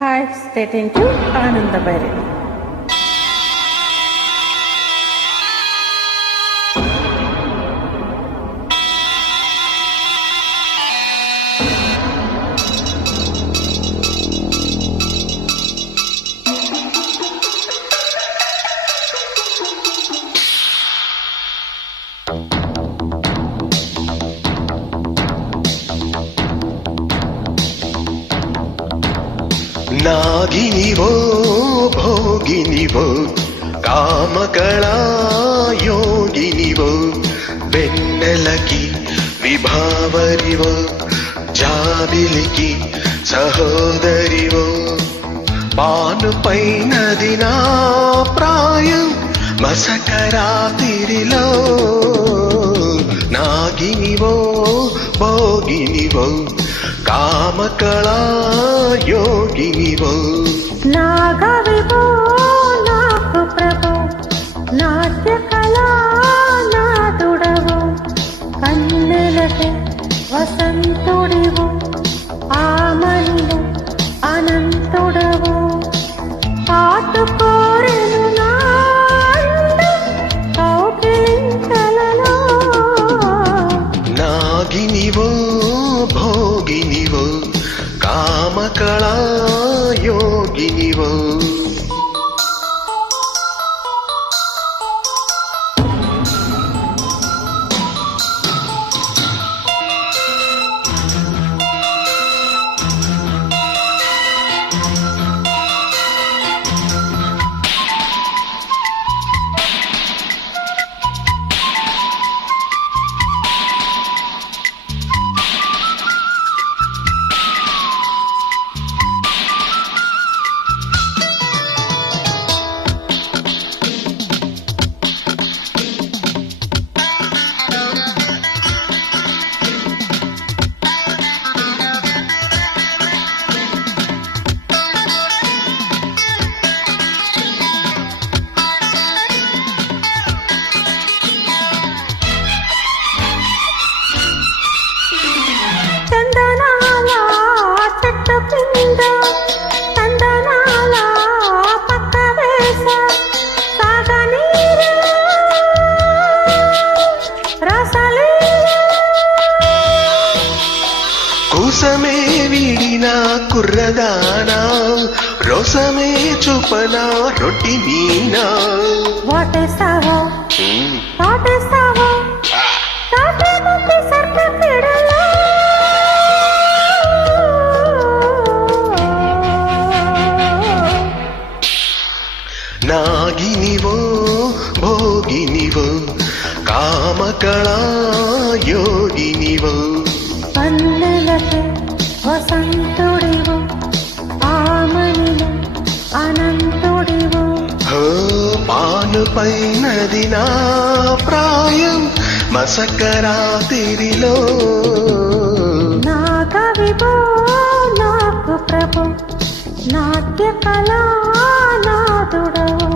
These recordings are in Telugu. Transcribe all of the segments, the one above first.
Hi, stay tuned to Anandabari. ನಾಗಿನಿವೋ ಭೋಗಿನಿವೋ ಕಾಮಗಳ ಯೋಗಿನಿವೋ వెన్నెలకి విభావరివో జాబిలికి సహోదరివో పాను పైనది నా ప్రాయం మసకరాతిరిలో నాగినివో భోగినివో కామకళా యోగినివో నాగవివో నాకు ప్రభు నాట్య కళా నాదుడవు కన్నులకే వసంతుడివు ఆమనిలో అనంతుడవు పాటు కోరెను నాడు కౌగిలింతలలో నాగినివో భోగినివో కామకళా యోగినివో కుసమే వీడినా కుర్రదానా రోసమే చూపనా రొట్టి మీనా వాటేస్తావో వాటేస్తావో తాటే ముక్కి సర్ప పిడలో నాగినివో భోగినివో కామకళా యోగినివో పల్లెలకే వసంతుడివు ఆమనిలో అనంతుడివు పాను పైనది నా ప్రాయం మసకరాతిరిలో నాగవివో నాకు ప్రభు నాట్య కళా నాదుడవు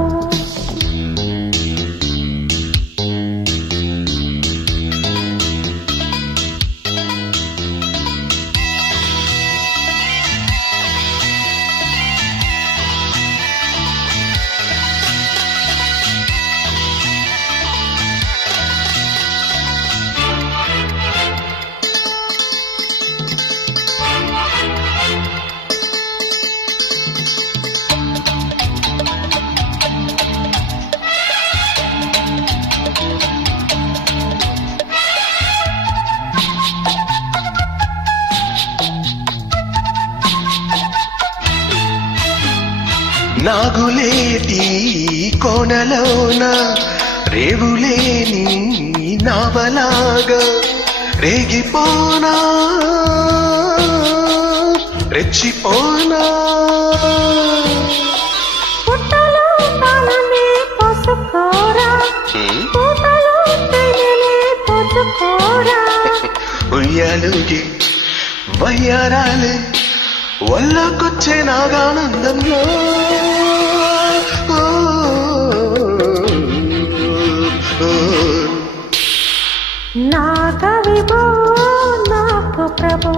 నాగులేటి కోనలోన రేవులేని నావలాగా రేగిపోనా రెచ్చిపోనా పుట్టలో తాళనే పోసుకోరా పూటలో తేనెలే పోసుకోరా ఉయ్యాలుగి వయ్యారాలే వల్లకొచ్చే నాగానందంలో నాగవివో నాకు ప్రభు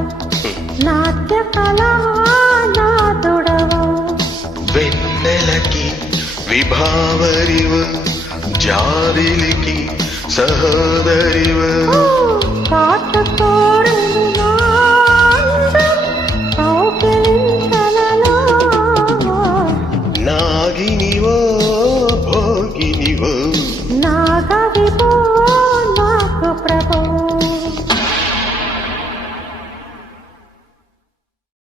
నాట్య కళా నాదుడవు విభావరివ జాబిలికి సహోదరివ కాటుకో